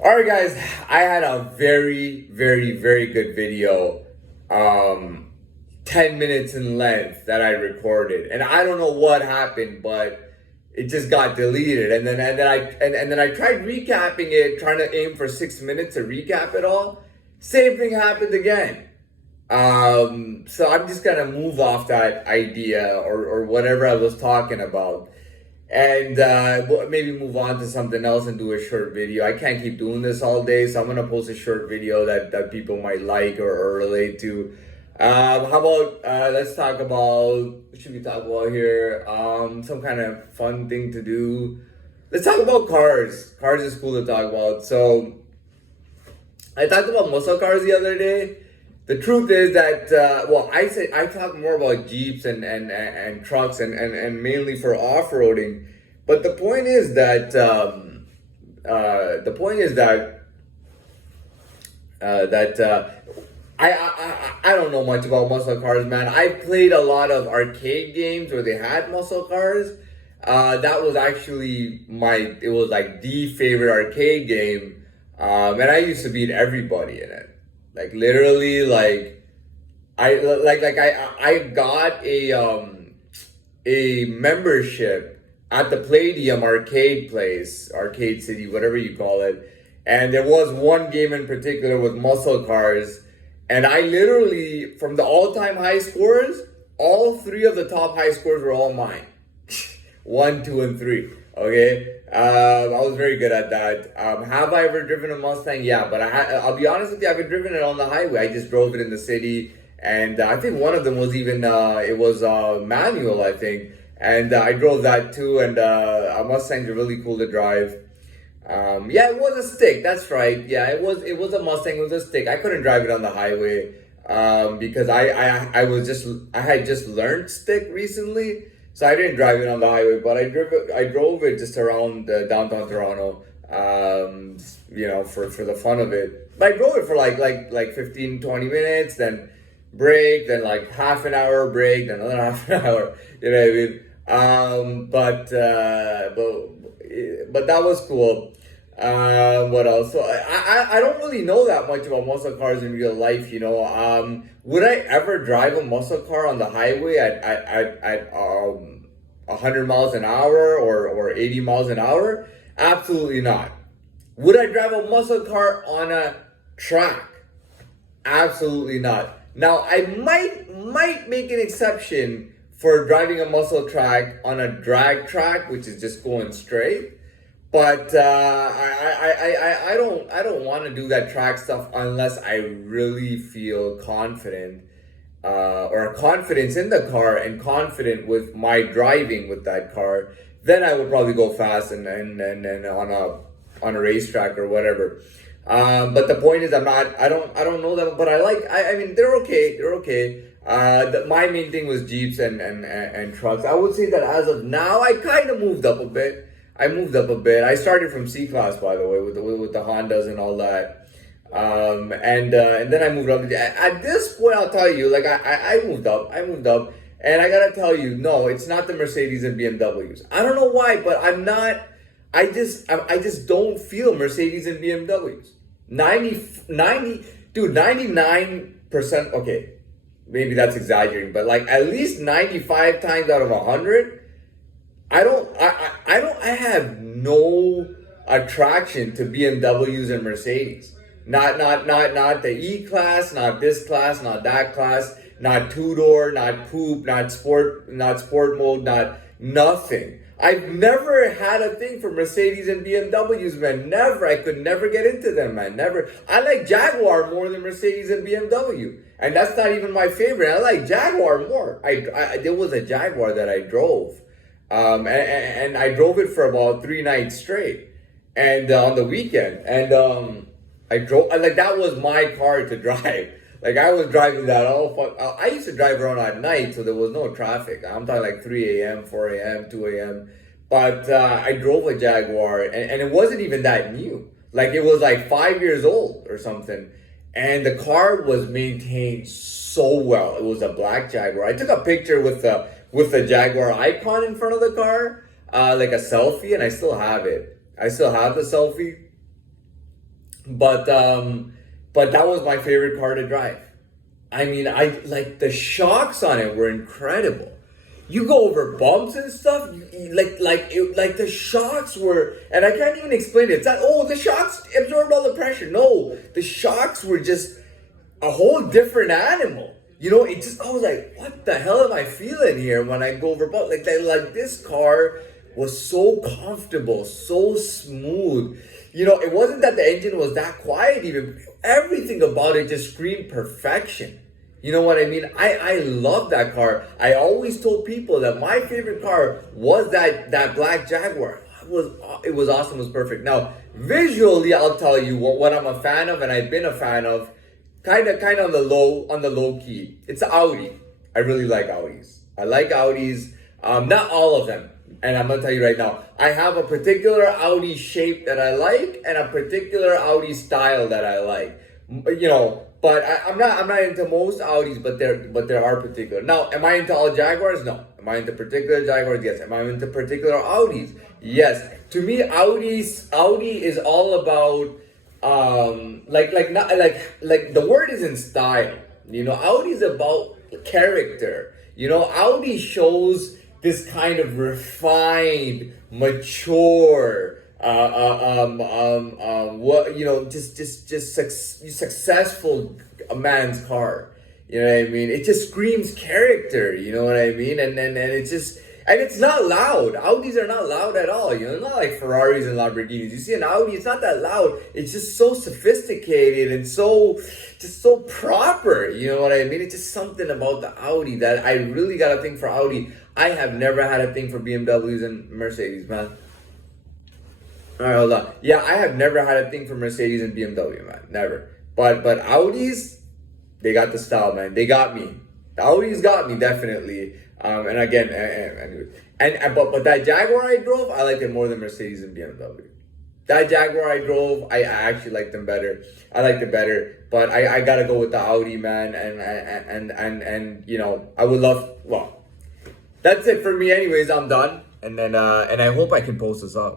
All right, guys, I had a very good video, 10 minutes in length that I recorded. And I don't know what happened, but it just got deleted. And then I tried recapping it, trying to aim for 6 minutes to recap it all. Same thing happened again. So I'm just gonna move off that idea or whatever I was talking about and maybe move on to something else and do a short video. I can't keep doing this all day, so I'm gonna post a short video that people might like or relate to. How about let's talk about what should we talk about here? Some kind of fun thing to do. Let's talk about cars. Cars is cool to talk about. So I talked about muscle cars the other day. The truth is that I talk more about Jeeps and trucks and mainly for off-roading. But the point is that I don't know much about muscle cars, man. I played a lot of arcade games where they had muscle cars. That was actually it was like the favorite arcade game. And I used to beat everybody in it. Like literally, I got a membership at the Palladium arcade place, Arcade City, whatever you call it. And there was one game in particular with muscle cars. And I literally, from the all-time high scores, all three of the top high scores were all mine. 1, 2, and 3. Okay, I was very good at that. Have I ever driven a Mustang? Yeah, but I'll be honest with you, I haven't driven it on the highway. I just drove it in the city, and I think one of them was even it was manual, I think, and I drove that too. And Mustangs are really cool to drive. Yeah, it was a stick. That's right. Yeah, it was a Mustang. It was a stick. I couldn't drive it on the highway because I had just learned stick recently. So I didn't drive it on the highway, but I drove it just around downtown Toronto, for the fun of it. But I drove it for like 15, 20 minutes, then break, then like half an hour break, then another half an hour. You know what I mean? But that was cool. What else? So I don't really know that much about muscle cars in real life, you know. Would I ever drive a muscle car on the highway at 100 miles an hour or 80 miles an hour? Absolutely not. Would I drive a muscle car on a track? Absolutely not. Now I might make an exception for driving a muscle track on a drag track, which is just going straight. But I don't want to do that track stuff unless I really feel confident or confidence in the car and confident with my driving with that car. Then I would probably go fast and on a racetrack or whatever. But the point is, I don't know that, but I mean they're okay. They're okay. My main thing was Jeeps and trucks. I would say that as of now, I kind of moved up a bit. I started from C class, by the way, with the Hondas and all that. And then I moved up. At this point, I'll tell you, like I moved up. And I gotta tell you, no, it's not the Mercedes and BMWs. I don't know why, but I'm not. I just don't feel Mercedes and BMWs. 99%. Okay, maybe that's exaggerating, but like at least 95 times out of 100. I have no attraction to BMWs and Mercedes. Not the E class, not this class, not that class, not two-door, not coupe, not sport mode, not nothing. I've never had a thing for Mercedes and BMWs, man. Never. I could never get into them, man. Never. I like Jaguar more than Mercedes and BMW. And that's not even my favorite. I like Jaguar more. There was a Jaguar that I drove. And I drove it for about 3 nights straight, and on the weekend, and I drove like that was my car to drive. Like I was driving that all fuck. I used to drive around at night, so there was no traffic. I'm talking like 3 a.m., 4 a.m., 2 a.m. But I drove a Jaguar, and it wasn't even that new. Like it was like 5 years old or something, and the car was maintained so well. It was a black Jaguar. I took a picture with the Jaguar icon in front of the car, like a selfie, and I still have it. I still have the selfie. But that was my favorite car to drive. I mean, I like the shocks on it were incredible. You go over bumps and stuff, like the shocks were, and I can't even explain it. It's not, oh, the shocks absorbed all the pressure. No, the shocks were just a whole different animal. You know, it just, I was like, what the hell am I feeling here when I go over bumps? Like this car was so comfortable, so smooth. You know, it wasn't that the engine was that quiet even. Everything about it just screamed perfection. You know what I mean? I love that car. I always told people that my favorite car was that black Jaguar. It was awesome, it was perfect. Now, visually, I'll tell you what I'm a fan of and I've been a fan of, kind of on the low key. It's Audi. I really like Audis. I like Audis. Not all of them. And I'm gonna tell you right now, I have a particular Audi shape that I like and a particular Audi style that I like. You know, but I'm not into most Audis, but there are particular. Now, am I into all Jaguars? No. Am I into particular Jaguars? Yes. Am I into particular Audis? Yes. To me, Audi is all about like the word is in style. You know, Audi is about character. You know, Audi shows this kind of refined, mature, what, you know, just successful a man's car. You know what I mean? It just screams character. You know what I mean? And it's just, and it's not loud. Audis are not loud at all. You know, it's not like Ferraris and Lamborghinis. You see an Audi, it's not that loud. It's just so sophisticated and so proper. You know what I mean? It's just something about the Audi that I really got a thing for Audi. I have never had a thing for BMWs and Mercedes, man. All right, hold on. Yeah, I have never had a thing for Mercedes and BMW, man. Never. But Audis, they got the style, man. They got me. The Audis got me, definitely. And again, but that Jaguar I drove, I liked it more than Mercedes and BMW. That Jaguar I drove, I actually liked them better. I liked it better, but I gotta go with the Audi, man. And you know, I would love. Well, that's it for me, anyways. I'm done, and then and I hope I can post this up.